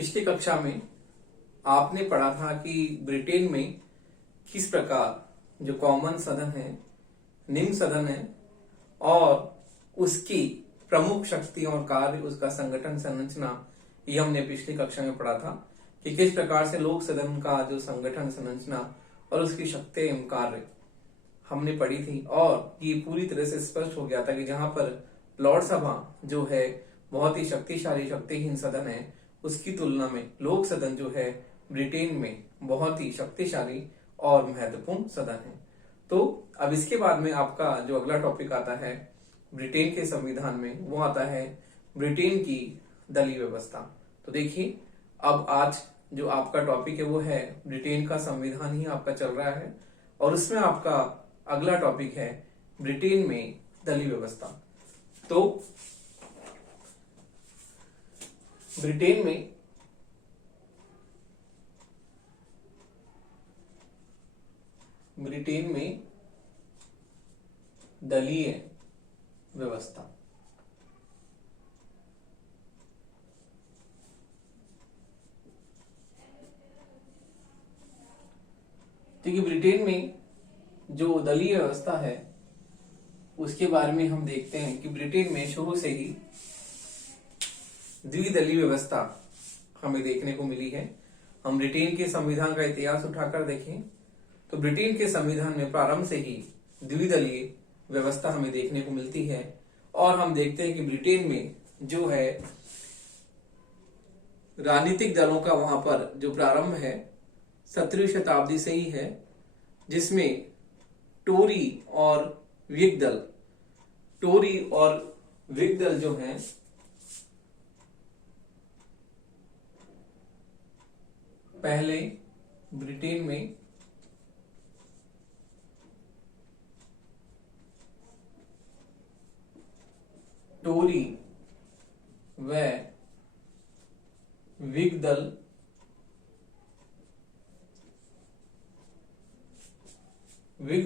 पिछली कक्षा में आपने पढ़ा था कि ब्रिटेन में किस प्रकार जो कॉमन सदन है, निम्न सदन है और उसकी प्रमुख शक्ति और कार्य, उसका संगठन संरचना, ये हमने पिछली कक्षा में पढ़ा था कि किस प्रकार से लोक सदन का जो संगठन संरचना और उसकी शक्ति एवं कार्य हमने पढ़ी थी। और ये पूरी तरह से स्पष्ट हो गया था कि जहां पर लॉर्ड सभा जो है बहुत ही शक्तिशाली शक्तिहीन सदन है, उसकी तुलना में लोक सदन जो है ब्रिटेन में बहुत ही शक्तिशाली और महत्वपूर्ण सदन है। तो अब इसके बाद में आपका जो अगला टॉपिक आता है ब्रिटेन के संविधान में, वो आता है ब्रिटेन की दलीय व्यवस्था। तो देखिए, अब आज जो आपका टॉपिक है वो है ब्रिटेन का संविधान ही आपका चल रहा है और उसमें आपका अगला टॉपिक है ब्रिटेन में दलीय व्यवस्था। तो ब्रिटेन में दलीय व्यवस्था। देखिए, ब्रिटेन में जो दलीय व्यवस्था है उसके बारे में हम देखते हैं कि ब्रिटेन में शुरू से ही द्विदलीय व्यवस्था हमें देखने को मिली है। हम ब्रिटेन के संविधान का इतिहास उठाकर देखें तो ब्रिटेन के संविधान में प्रारंभ से ही द्विदलीय व्यवस्था हमें देखने को मिलती है। और हम देखते हैं कि ब्रिटेन में जो है राजनीतिक दलों का वहां पर जो प्रारंभ है 17वीं शताब्दी से ही है, जिसमें टोरी और विग दल जो हैं पहले ब्रिटेन में टोरी व विग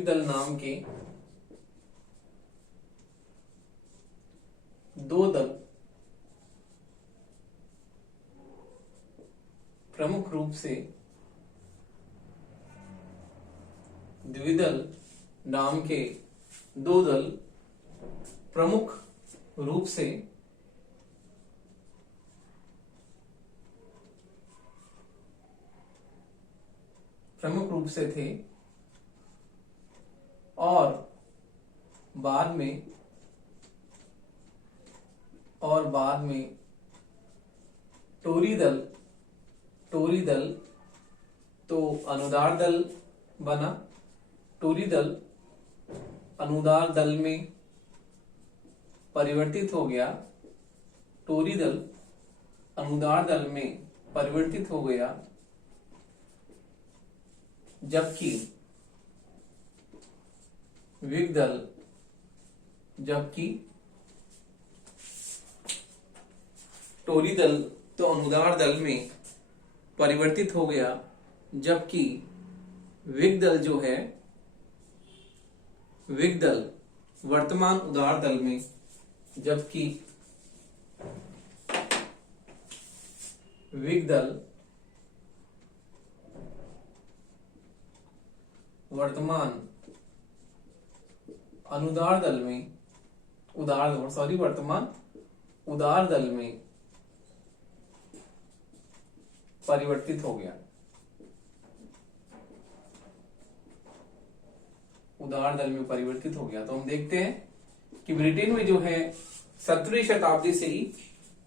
दल नाम के दो दल प्रमुख रूप से द्विदल नाम के दो दल प्रमुख रूप से थे और बाद में टोरी दल तो अनुदार दल बना। टोरी दल अनुदार दल में परिवर्तित हो गया। टोरी दल अनुदार दल में परिवर्तित हो गया, जबकि टोरी दल तो अनुदार दल में परिवर्तित हो गया, जबकि विग दल जो है वर्तमान उदार दल में, जबकि विग दल वर्तमान अनुदार दल में वर्तमान उदार दल में परिवर्तित हो गया। उदार दल में परिवर्तित हो गया। तो हम देखते हैं कि ब्रिटेन में जो है 17वीं शताब्दी से ही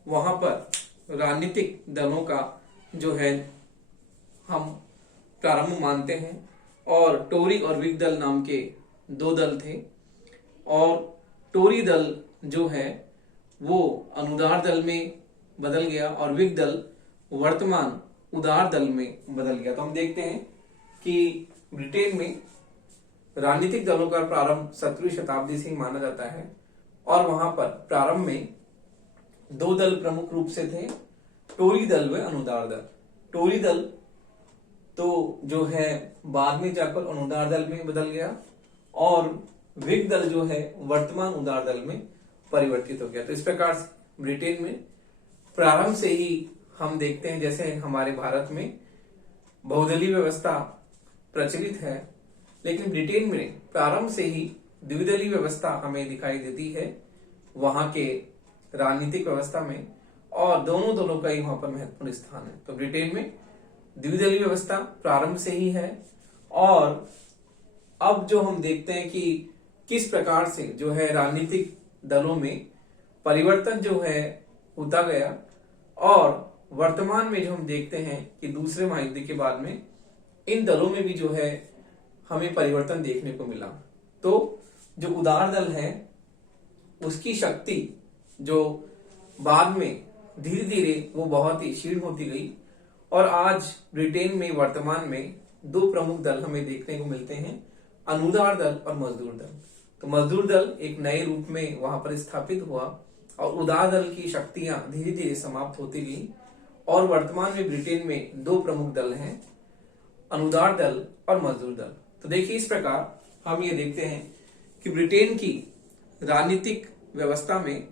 वहां पर राजनीतिक दलों का जो है हम प्रारंभ मानते हैं और टोरी और विग दल नाम के दो दल थे और टोरी दल जो है वो अनुदार दल में बदल गया और विग दल वर्तमान उदार दल में बदल गया। तो हम देखते हैं कि ब्रिटेन में राजनीतिक दलों का प्रारंभ 17वीं शताब्दी से ही माना जाता है और वहां पर प्रारंभ में दो दल प्रमुख रूप से थे, टोरी दल व अनुदार दल। टोरी दल तो जो है बाद में जाकर अनुदार दल में बदल गया और विग दल जो है वर्तमान उदार दल में परिवर्तित हो गया। तो इस प्रकार से ब्रिटेन में प्रारंभ से ही हम देखते हैं जैसे हमारे भारत में बहुदलीय व्यवस्था प्रचलित है, लेकिन ब्रिटेन में प्रारंभ से ही द्विदलीय व्यवस्था हमें दिखाई देती है वहां के राजनीतिक व्यवस्था में, और दोनों दलों का ही वहां पर महत्वपूर्ण स्थान है। तो ब्रिटेन में द्विदलीय व्यवस्था प्रारंभ से ही है। और अब जो हम देखते हैं कि किस प्रकार से जो है राजनीतिक दलों में परिवर्तन जो है होता गया, और वर्तमान में जो हम देखते हैं कि दूसरे महायुद्ध के बाद में इन दलों में भी जो है हमें परिवर्तन देखने को मिला। तो जो उदार दल है उसकी शक्ति जो बाद में धीरे धीरे वो बहुत ही क्षीण होती गई, और आज ब्रिटेन में वर्तमान में दो प्रमुख दल हमें देखने को मिलते हैं, अनुदार दल और मजदूर दल। तो मजदूर दल एक नए रूप में वहां पर स्थापित हुआ और उदार दल की शक्तियां धीरे धीरे समाप्त होती गई, और वर्तमान में ब्रिटेन में दो प्रमुख दल हैं, अनुदार दल और मजदूर दल। तो देखिए इस प्रकार हम ये देखते हैं कि ब्रिटेन की राजनीतिक व्यवस्था में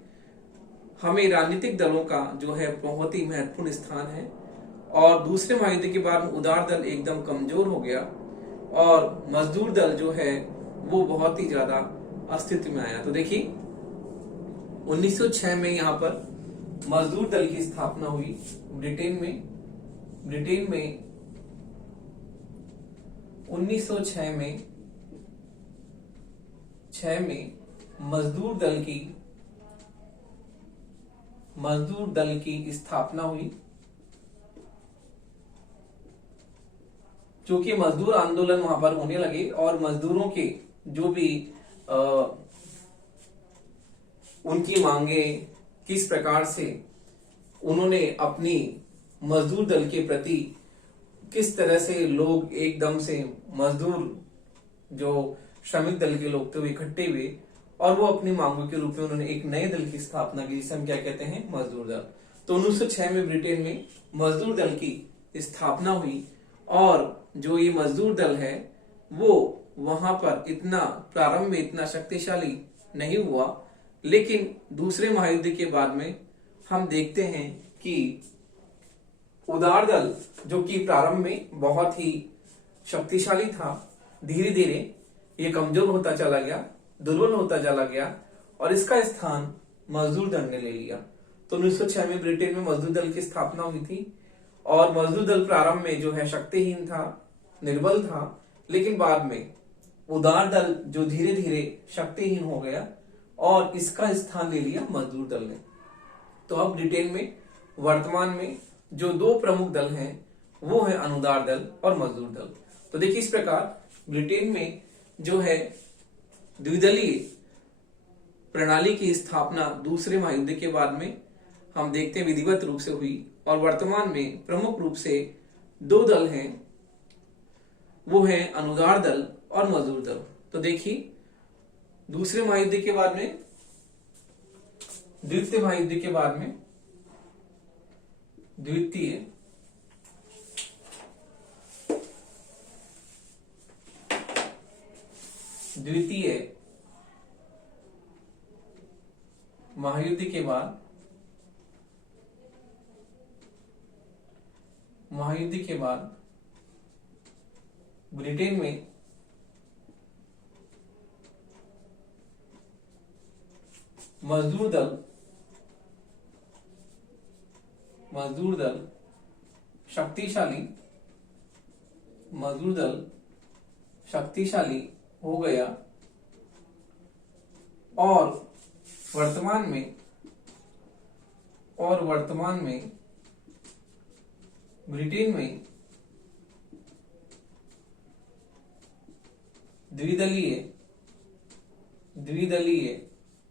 हमें राजनीतिक दलों का जो है बहुत ही महत्वपूर्ण स्थान है, और दूसरे महायुद्ध के बाद उदार दल एकदम कमजोर हो गया और मजदूर दल जो है वो बहुत ही ज्यादा अस्तित्व में आया। तो देखिए 1906 में यहाँ पर मजदूर दल की स्थापना हुई ब्रिटेन में 1906 में मजदूर दल की स्थापना हुई, क्योंकि मजदूर आंदोलन वहां पर होने लगे और मजदूरों के जो भी उनकी मांगे किस प्रकार से उन्होंने अपनी मजदूर दल के प्रति किस तरह से लोग एकदम से मजदूर जो श्रमिक दल के लोग थे वो इकट्ठे हुए और वो अपनी मांगों के रूप में उन्होंने एक नए दल की स्थापना की, जिसे हम क्या कहते हैं, मजदूर दल। तो 1906 में ब्रिटेन में मजदूर दल की स्थापना हुई, और जो ये मजदूर दल है वो वहां पर इतना प्रारंभ में इतना शक्तिशाली नहीं हुआ, लेकिन दूसरे महायुद्ध के बाद में हम देखते हैं कि उदार दल जो कि प्रारंभ में बहुत ही शक्तिशाली था, धीरे धीरे ये कमजोर होता चला गया, दुर्बल होता चला गया, और इसका स्थान मजदूर दल ने ले लिया। तो 1906 में ब्रिटेन में मजदूर दल की स्थापना हुई थी, और मजदूर दल प्रारंभ में जो है शक्तिहीन था, निर्बल था, लेकिन बाद में उदार दल जो धीरे धीरे शक्तिहीन हो गया और इसका स्थान ले लिया मजदूर दल ने। तो अब ब्रिटेन में वर्तमान में जो दो प्रमुख दल हैं वो है अनुदार दल और मजदूर दल। तो देखिए इस प्रकार ब्रिटेन में जो है द्विदलीय प्रणाली की स्थापना दूसरे महायुद्ध के बाद में हम देखते हैं विधिवत रूप से हुई, और वर्तमान में प्रमुख रूप से दो दल हैं, वो है अनुदार दल और मजदूर दल। तो देखिए दूसरे महायुद्ध के बाद में द्वितीय महायुद्ध के बाद में द्वितीय महायुद्ध के बाद ब्रिटेन में मजदूर दल शक्तिशाली हो गया, और वर्तमान में ब्रिटेन में द्विदलीय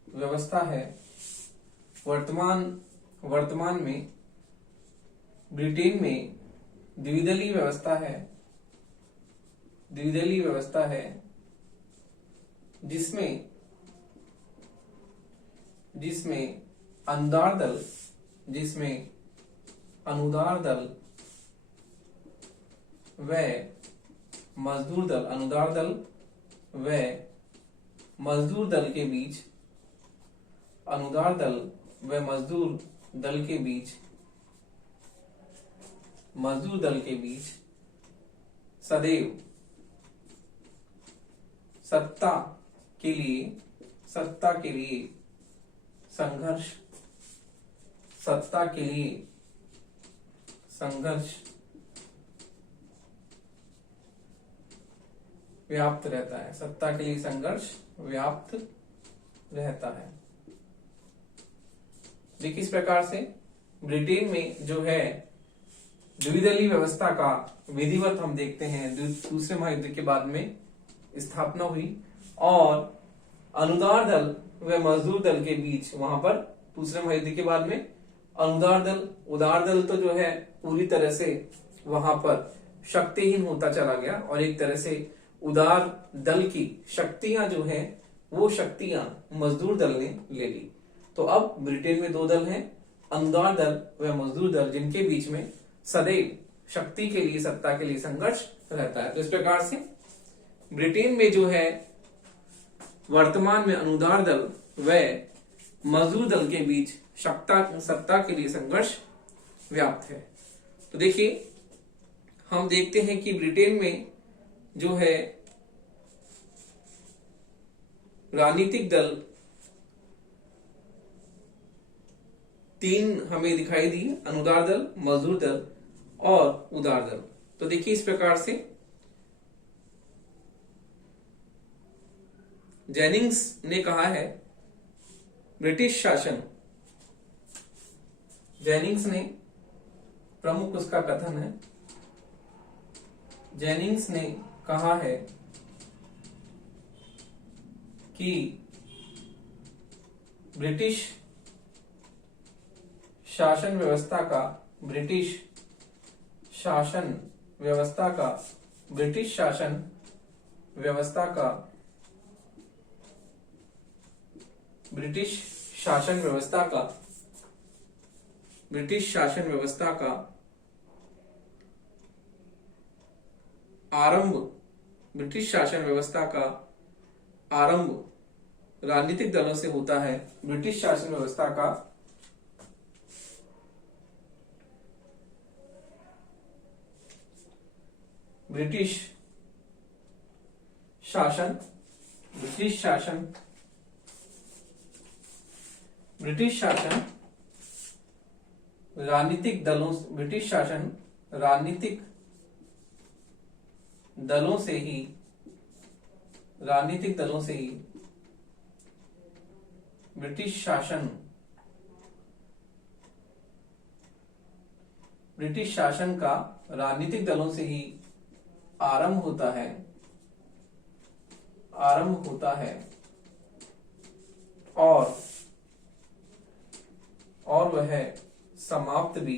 व्यवस्था है। वर्तमान में ब्रिटेन में द्विदलीय व्यवस्था है जिसमें अनुदार दल व मजदूर दल, अनुदार दल व मजदूर दल के बीच अनुदार दल व मजदूर दल के बीच मजदूर दल के बीच सदैव सत्ता के लिए संघर्ष व्याप्त रहता है। सत्ता के लिए संघर्ष व्याप्त रहता है। देखिए इस प्रकार से ब्रिटेन में जो है द्विदलीय व्यवस्था का विधिवत हम देखते हैं दूसरे महायुद्ध के बाद में स्थापना हुई और अनुदार दल व मजदूर दल के बीच वहां पर दूसरे महायुद्ध के बाद में अनुदार दल उदार दल तो जो है पूरी तरह से वहां पर शक्तिहीन होता चला गया और एक तरह से उदार दल की शक्तियां जो है वो शक्तियां मजदूर दल ने ले ली। तो अब ब्रिटेन में दो दल हैं, अनुदार दल व मजदूर दल, जिनके बीच में सदैव शक्ति के लिए सत्ता के लिए संघर्ष रहता है। तो इस प्रकार से ब्रिटेन में जो है वर्तमान में अनुदार दल व मजदूर दल के बीच सत्ता के लिए संघर्ष व्याप्त है। तो देखिए हम देखते हैं कि ब्रिटेन में जो है राजनीतिक दल तीन हमें दिखाई दी, अनुदार दल, मजदूर दल और उदार दल। तो देखिए इस प्रकार से जेनिंग्स ने कहा है ब्रिटिश शासन, जेनिंग्स ने प्रमुख उसका कथन है, जेनिंग्स ने कहा है कि ब्रिटिश शासन व्यवस्था का ब्रिटिश शासन व्यवस्था का ब्रिटिश शासन व्यवस्था का ब्रिटिश शासन व्यवस्था का ब्रिटिश शासन व्यवस्था का आरंभ ब्रिटिश शासन व्यवस्था का आरंभ राजनीतिक दलों से होता है। ब्रिटिश शासन व्यवस्था का ब्रिटिश शासन राजनीतिक दलों ब्रिटिश शासन राजनीतिक दलों से ही ब्रिटिश शासन का राजनीतिक दलों से ही आरंभ होता है और वह समाप्त भी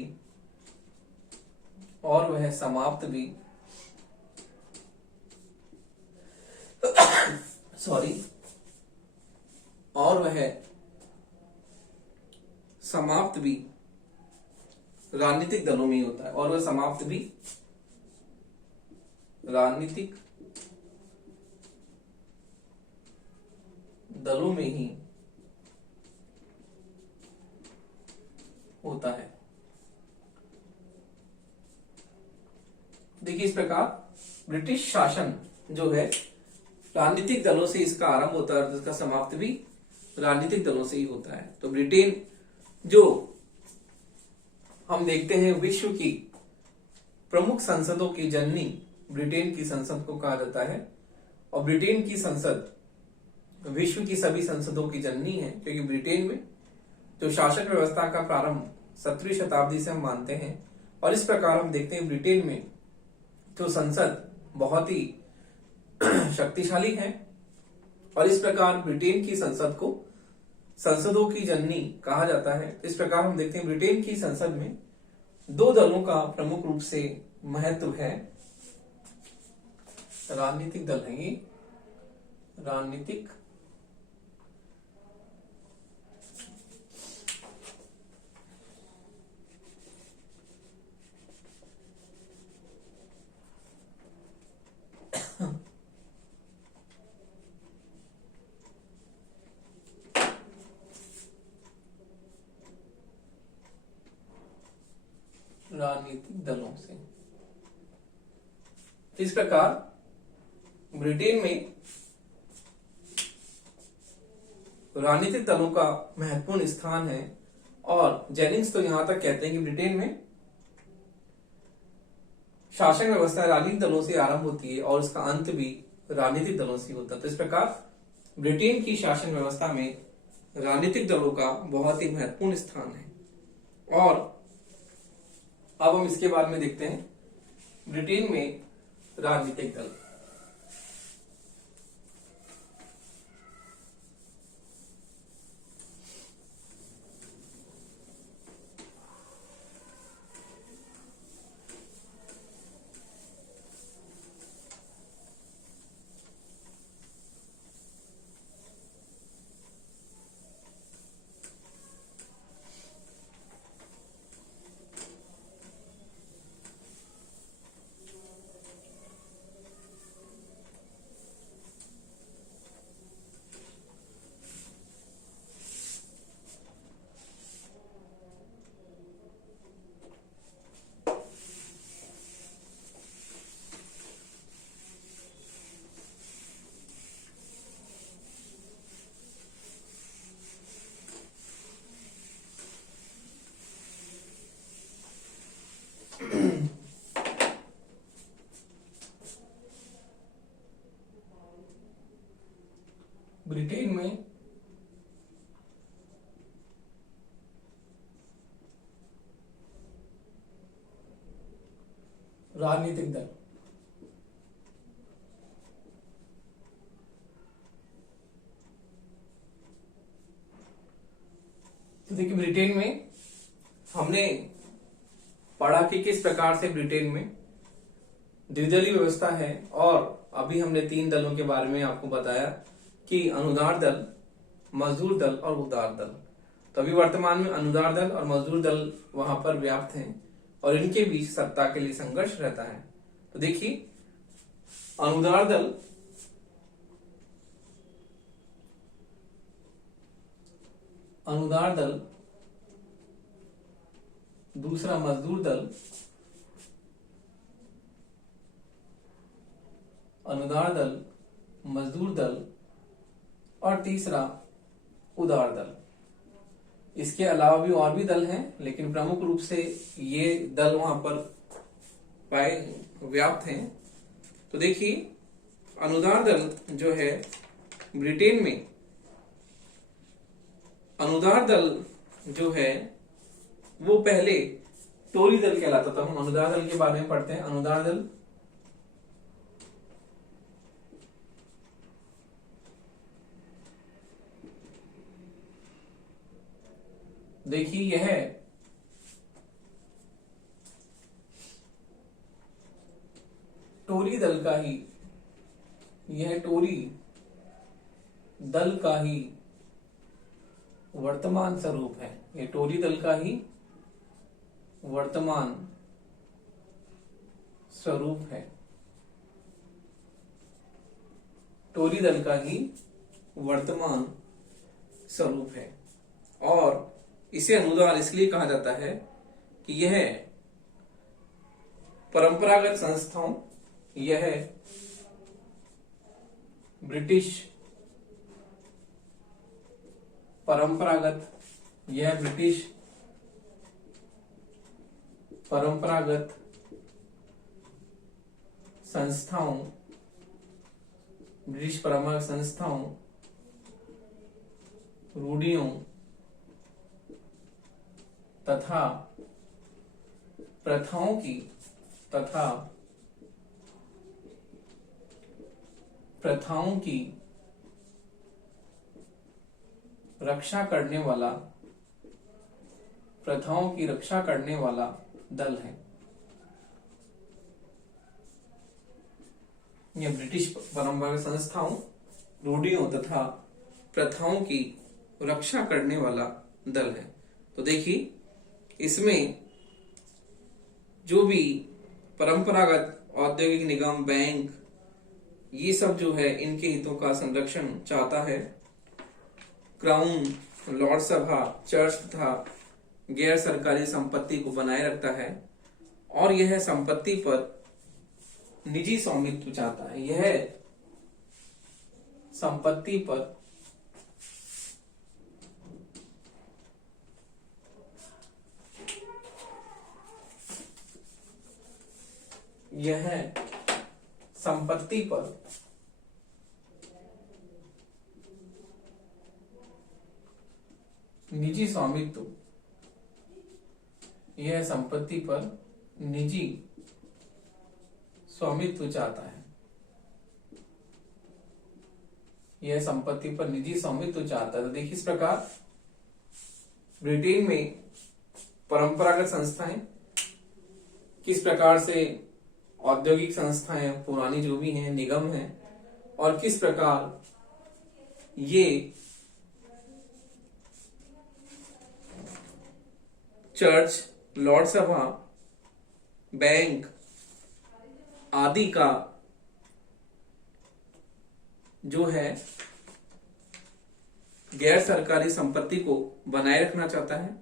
राजनीतिक दलों में ही होता है और वह समाप्त भी राजनीतिक दलों में ही होता है। देखिए इस प्रकार ब्रिटिश शासन जो है राजनीतिक दलों से इसका आरंभ होता है और इसका समाप्त भी राजनीतिक दलों से ही होता है। तो ब्रिटेन जो हम देखते हैं विश्व की प्रमुख संसदों की जननी ब्रिटेन की संसद को कहा जाता है और ब्रिटेन की संसद विश्व की सभी संसदों की जननी है, क्योंकि ब्रिटेन में जो शासन व्यवस्था का प्रारंभ 17वीं शताब्दी से हम मानते हैं और इस प्रकार हम देखते हैं ब्रिटेन में जो संसद बहुत ही शक्तिशाली है और इस प्रकार ब्रिटेन की संसद को संसदों की जननी कहा जाता है। इस प्रकार हम देखते हैं ब्रिटेन की संसद में दो दलों का प्रमुख रूप से महत्व है। राजनीतिक दल है ये, राजनीतिक राजनीतिक दलों से। इस प्रकार ब्रिटेन में राजनीतिक दलों का महत्वपूर्ण स्थान है और जेनिंग्स तो यहां तक कहते हैं कि ब्रिटेन में शासन व्यवस्था राजनीतिक दलों से आरंभ होती है और उसका अंत भी राजनीतिक दलों से होता है। तो इस प्रकार ब्रिटेन की शासन व्यवस्था में राजनीतिक दलों का बहुत ही महत्वपूर्ण स्थान है। और अब हम इसके बारे में देखते हैं ब्रिटेन में राजनीतिक दल। ब्रिटेन में राजनीतिक दल तो देखिए, ब्रिटेन में हमने पढ़ा कि किस प्रकार से ब्रिटेन में द्विदलीय व्यवस्था है और अभी हमने 3 दलों के बारे में आपको बताया कि अनुदार दल, मजदूर दल और उदार दल। तो अभी वर्तमान में अनुदार दल और मजदूर दल वहां पर व्याप्त हैं और इनके बीच सत्ता के लिए संघर्ष रहता है। तो देखिए, अनुदार दल दूसरा मजदूर दल, अनुदार दल, मजदूर दल और तीसरा उदार दल। इसके अलावा भी और भी दल हैं, लेकिन प्रमुख रूप से ये दल वहां पर व्याप्त हैं। तो देखिए, अनुदार दल जो है ब्रिटेन में, अनुदार दल जो है वो पहले टोरी दल कहलाता था। हम अनुदार दल के बारे में पढ़ते हैं। अनुदार दल देखिए, यह टोरी दल का ही, यह टोरी दल का ही वर्तमान स्वरूप है। यह टोरी दल का ही वर्तमान स्वरूप है। टोरी दल का ही वर्तमान स्वरूप है और इसे अनुदार इसलिए कहा जाता है कि यह परंपरागत संस्थाओं, यह ब्रिटिश परंपरागत संस्थाओं, ब्रिटिश परंपरागत संस्थाओं, रूढ़ियों तथा प्रथाओं की रक्षा करने वाला दल है। यह ब्रिटिश परंपरागत संस्थाओं, रूढ़ियों तथा प्रथाओं की रक्षा करने वाला दल है। तो देखिए, इसमें जो भी परंपरागत औद्योगिक निगम, बैंक, ये सब जो है इनके हितों का संरक्षण चाहता है। क्राउन, लॉर्ड सभा, चर्च तथा गैर सरकारी संपत्ति को बनाए रखता है और यह संपत्ति पर निजी स्वामित्व चाहता है। यह संपत्ति पर निजी स्वामित्व, यह संपत्ति पर निजी स्वामित्व चाहता है। यह संपत्ति पर निजी स्वामित्व चाहता है। तो देखिए इस प्रकार ब्रिटेन में परंपरागत संस्थाएं किस प्रकार से औद्योगिक संस्थाएं पुरानी जो भी हैं, निगम हैं, और किस प्रकार ये चर्च, लॉर्ड सभा, बैंक आदि का जो है गैर सरकारी संपत्ति को बनाए रखना चाहता है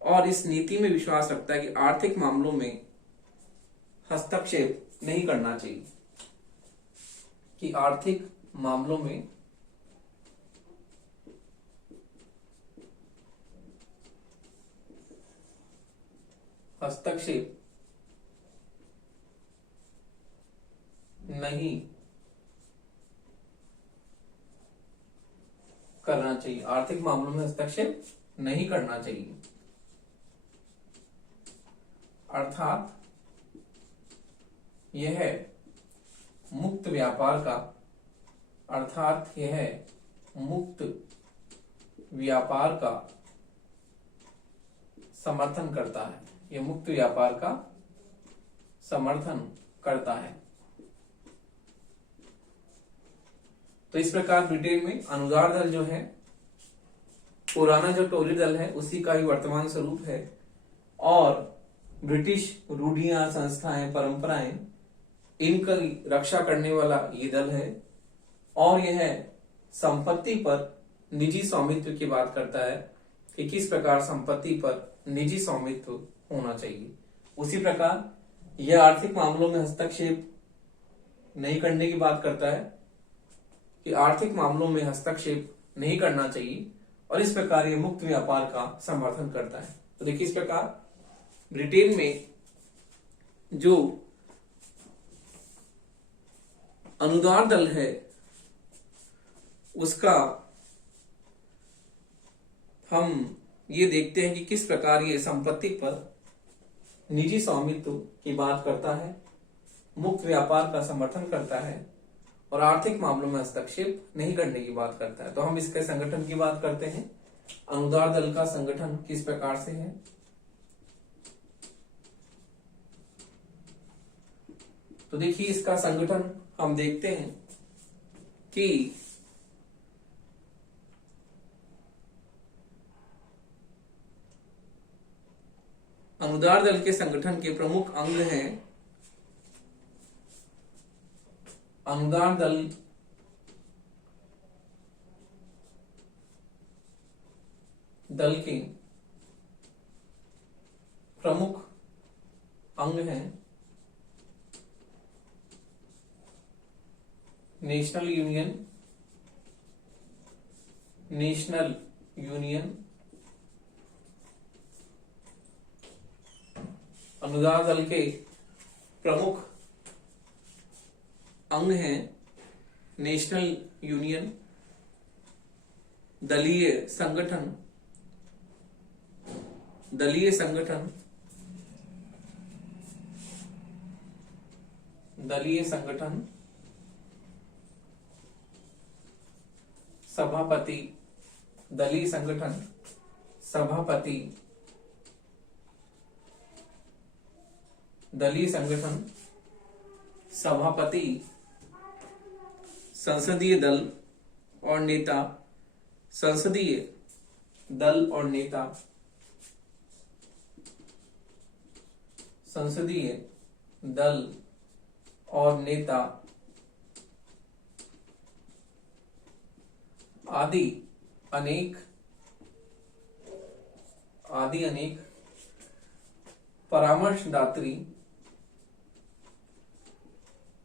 और इस नीति में विश्वास रखता है कि आर्थिक मामलों में हस्तक्षेप नहीं करना चाहिए, कि आर्थिक मामलों में हस्तक्षेप नहीं करना चाहिए, आर्थिक मामलों में हस्तक्षेप नहीं करना चाहिए। अर्थात यह मुक्त व्यापार का समर्थन करता है। यह मुक्त व्यापार का समर्थन करता है। तो इस प्रकार ब्रिटेन में अनुदार दल जो है, पुराना जो टोरी दल है उसी का ही वर्तमान स्वरूप है, और ब्रिटिश रूढ़ियां, संस्थाएं, परंपराएं, इनकी रक्षा करने वाला ये दल है। और यह संपत्ति पर निजी स्वामित्व की बात करता है कि किस प्रकार संपत्ति पर निजी स्वामित्व होना चाहिए। उसी प्रकार यह आर्थिक मामलों में हस्तक्षेप नहीं करने की बात करता है, कि आर्थिक मामलों में हस्तक्षेप नहीं करना चाहिए, और इस प्रकार यह मुक्त व्यापार का समर्थन करता है। तो देखिए इस प्रकार ब्रिटेन में जो अनुदार दल है उसका हम ये देखते हैं कि किस प्रकार ये संपत्ति पर निजी स्वामित्व की बात करता है, मुक्त व्यापार का समर्थन करता है और आर्थिक मामलों में हस्तक्षेप नहीं करने की बात करता है। तो हम इसके संगठन की बात करते हैं। अनुदार दल का संगठन किस प्रकार से है। तो देखिए इसका संगठन हम देखते हैं कि अनुदार दल के संगठन के प्रमुख अंग हैं अनुदार दल के प्रमुख अंग हैं नेशनल यूनियन, अनुदार दल के प्रमुख अंग हैं नेशनल यूनियन, दलीय संगठन, सभापति, दलीय संगठन, सभापति, दलीय संगठन, सभापति, संसदीय दल और नेता, संसदीय दल और नेता, संसदीय दल और नेता आदि अनेक परामर्शदात्री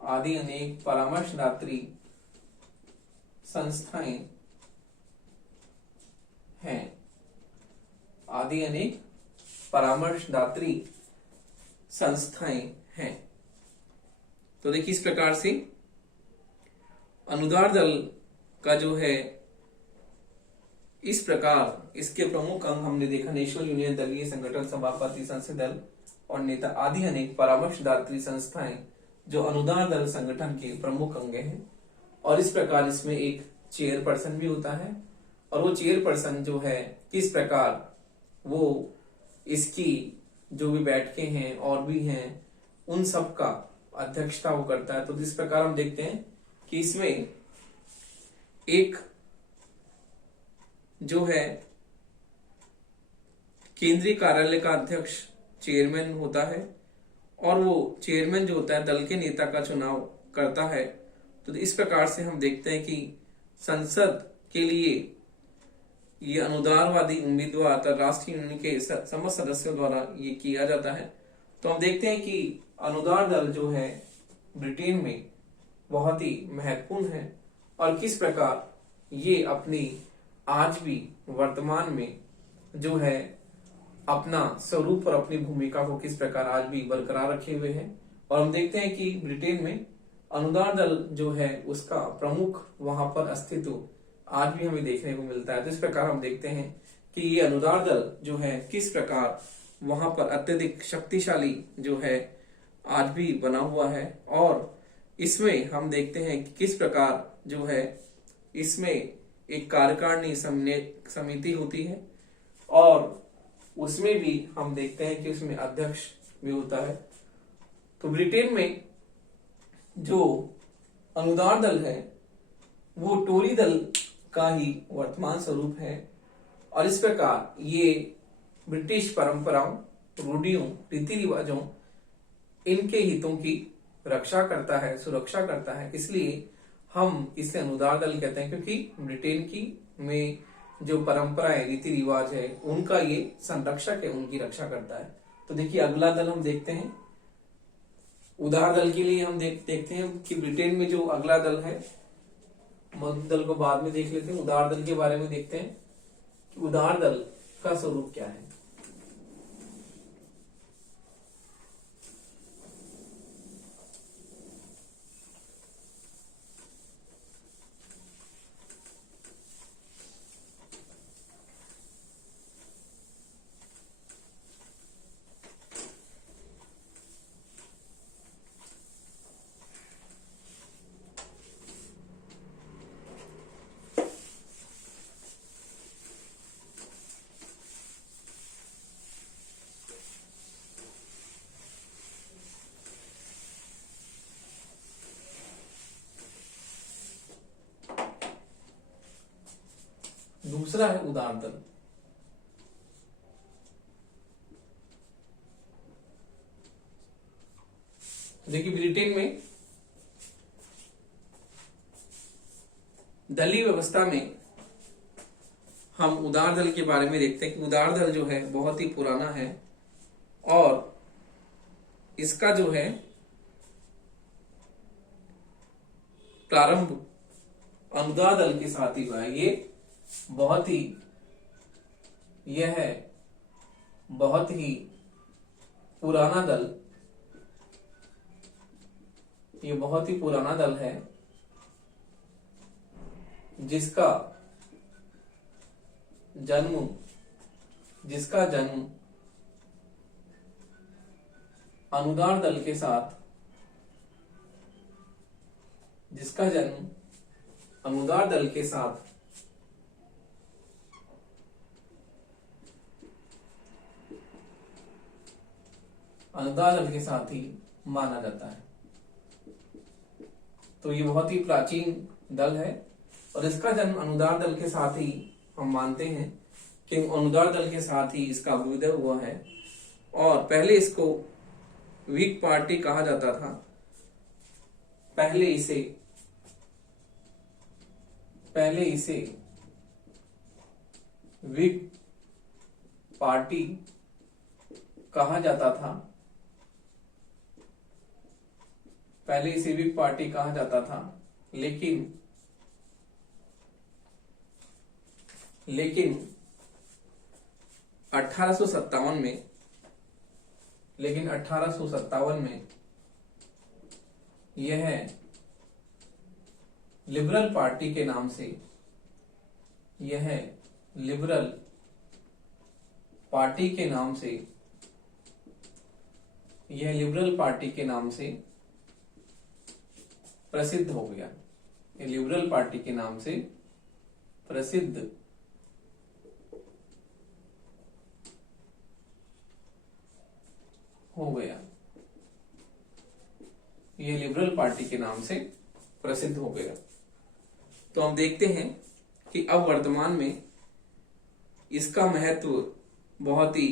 आदि अनेक परामर्शदात्री संस्थाएं हैं। आदि अनेक परामर्शदात्री संस्थाएं हैं। तो देखिए, इस प्रकार से अनुदार दल का जो है, इस प्रकार इसके प्रमुख अंग हमने देखा, नेशनल यूनियन, दलीय संगठन, सभापति, संसदीय दल और नेता आदि अनेक परामर्शदात्री संस्थाएं जो अनुदार दल संगठन के प्रमुख अंग हैं। और इस प्रकार इसमें एक चेयरपर्सन भी होता है, और वो चेयरपर्सन जो है किस प्रकार वो इसकी जो भी बैठकें हैं और भी हैं उन सब का अध्यक्षता वो करता है। तो इस प्रकार हम देखते हैं कि इसमें एक जो है केंद्रीय कार्यालय का अध्यक्ष चेयरमैन होता है, और वो चेयरमैन जो होता है दल के नेता का चुनाव करता है। तो इस प्रकार से हम देखते हैं कि संसद के लिए ये अनुदारवादी उम्मीदवार राष्ट्रीय यूनियन के समस्त सदस्यों द्वारा ये किया जाता है। तो हम देखते हैं कि अनुदार दल जो है ब्रिटेन में बहुत ही महत्वपूर्ण है, और किस प्रकार ये अपनी आज भी वर्तमान में जो है अपना स्वरूप और अपनी भूमिका को किस प्रकार आज भी बरकरार रखे हुए हैं। और हम देखते हैं कि ब्रिटेन में अनुदार दल जो है उसका प्रमुख वहां पर अस्तित्व आज भी हमें देखने को मिलता है। तो इस प्रकार हम देखते हैं कि ये अनुदार दल जो है किस प्रकार वहां पर अत्यधिक शक्तिशाली जो है आज भी बना हुआ है। और इसमें हम देखते हैं कि किस प्रकार जो है इसमें एक कार्यकारिणी समिति होती है, और उसमें भी हम देखते हैं कि उसमें अध्यक्ष भी होता है। तो ब्रिटेन में जो अनुदार दल है वो टोरी दल का ही वर्तमान स्वरूप है, और इस प्रकार ये ब्रिटिश परंपराओं, रूढ़ियों, रीति रिवाजों, इनके हितों की रक्षा करता है, सुरक्षा करता है। इसलिए हम इसे अनुदार दल कहते हैं, क्योंकि ब्रिटेन की में जो परंपराएं, रीति रिवाज है उनका ये संरक्षक है, उनकी रक्षा करता है। तो देखिए, अगला दल हम देखते हैं उदार दल के लिए। हम देखते हैं कि ब्रिटेन में जो अगला दल है, मध्य दल को बाद में देख लेते हैं, उदार दल के बारे में देखते हैं कि उदार दल का स्वरूप क्या है। दूसरा है उदार दल। देखिए, ब्रिटेन में दलीय व्यवस्था में हम उदार दल के बारे में देखते हैं कि उदार दल जो है बहुत ही पुराना है, और इसका जो है प्रारंभ अनुदार दल के साथ ही हुआ है। यह है बहुत ही पुराना दल, ये बहुत ही पुराना दल है जिसका जन्म अनुदार दल के साथ ही माना जाता है। तो ये बहुत ही प्राचीन दल है, और इसका जन्म अनुदार दल के साथ ही हम मानते हैं कि अनुदार दल के साथ ही इसका अभ्युदय हुआ है। और पहले इसको व्हिग पार्टी कहा जाता था। पहले इसे व्हिग पार्टी कहा जाता था, पहले सिविक पार्टी कहा जाता था, लेकिन 1857 में यह लिबरल पार्टी के नाम से, यह लिबरल पार्टी के नाम से, यह लिबरल पार्टी के नाम से प्रसिद्ध हो गया। यह लिबरल पार्टी के नाम से प्रसिद्ध हो गया। यह लिबरल पार्टी के नाम से प्रसिद्ध हो गया। तो हम देखते हैं कि अब वर्तमान में इसका महत्व बहुत ही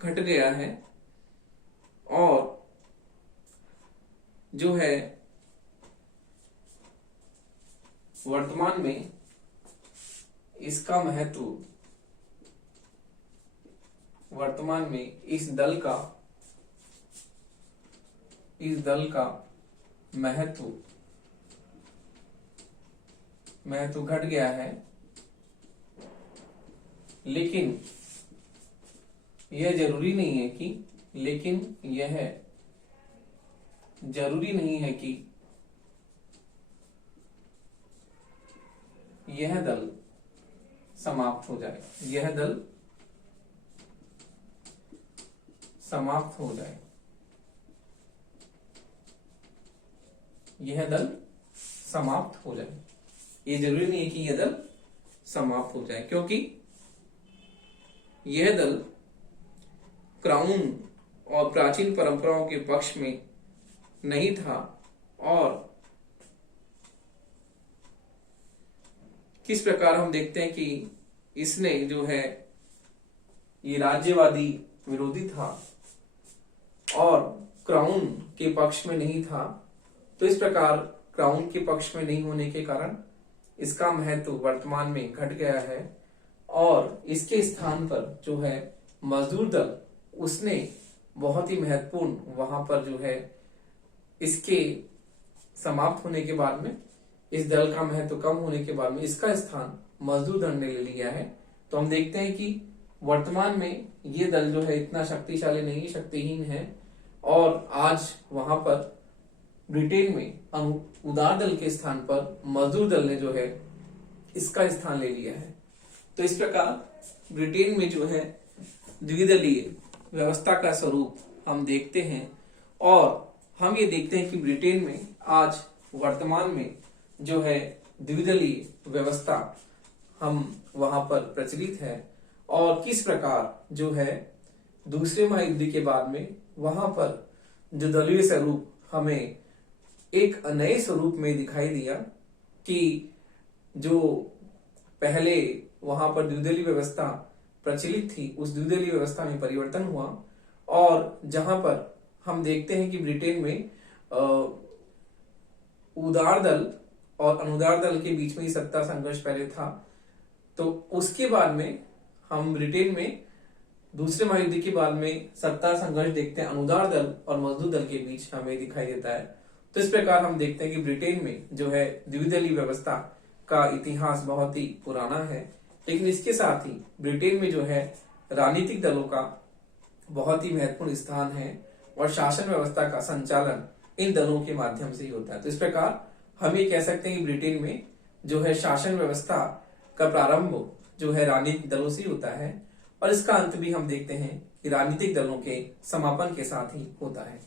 घट गया है और जो है वर्तमान में इसका महत्व, वर्तमान में इस दल का महत्व घट गया है। लेकिन यह जरूरी नहीं है कि यह दल समाप्त हो जाए, यह दल समाप्त हो जाए, यह दल समाप्त हो जाए। ये जरूरी नहीं है कि यह दल समाप्त हो जाए, क्योंकि यह दल क्राउन और प्राचीन परंपराओं के पक्ष में नहीं था और किस प्रकार हम देखते हैं कि इसने जो है ये राज्यवादी विरोधी था और क्राउन के पक्ष में नहीं था। तो इस प्रकार क्राउन के पक्ष में नहीं होने के कारण इसका महत्व वर्तमान में घट गया है और इसके स्थान पर जो है मजदूर दल, उसने बहुत ही महत्वपूर्ण वहां पर जो है इसके समाप्त होने के बाद में, इस दल का महत्व कम होने के बाद में इसका स्थान मजदूर दल ने ले लिया है। तो हम देखते हैं कि वर्तमान में ये दल जो है इतना शक्तिशाली नहीं, शक्तिहीन है और आज वहां पर ब्रिटेन में उदार दल के स्थान पर मजदूर दल ने जो है इसका स्थान ले लिया है। तो इस प्रकार ब्रिटेन में जो है द्विदलीय व्यवस्था का स्वरूप हम देखते हैं और हम ये देखते हैं कि ब्रिटेन में आज वर्तमान में जो है द्विदलीय व्यवस्था हम वहां पर प्रचलित है और किस प्रकार जो है दूसरे महायुद्ध के बाद में वहां पर जो दलीय स्वरूप हमें एक नए स्वरूप में दिखाई दिया कि जो पहले वहां पर द्विदलीय व्यवस्था प्रचलित थी, उस द्विदलीय व्यवस्था में परिवर्तन हुआ और जहां पर हम देखते हैं कि ब्रिटेन में उदार दल और अनुदार दल के बीच में ही सत्ता संघर्ष पहले था। तो उसके बाद में हम ब्रिटेन में दूसरे महायुद्ध के बाद में सत्ता संघर्ष देखते हैं, अनुदार दल और मजदूर दल के बीच हमें दिखाई देता है। तो इस प्रकार हम देखते हैं कि ब्रिटेन में जो है द्विदलीय व्यवस्था का इतिहास बहुत ही पुराना है, लेकिन इसके साथ ही ब्रिटेन में जो है राजनीतिक दलों का बहुत ही महत्वपूर्ण स्थान है और शासन व्यवस्था का संचालन इन दलों के माध्यम से ही होता है। तो इस प्रकार हम ये कह सकते हैं कि ब्रिटेन में जो है शासन व्यवस्था का प्रारंभ जो है राजनीतिक दलों से ही होता है और इसका अंत भी हम देखते हैं कि राजनीतिक दलों के समापन के साथ ही होता है।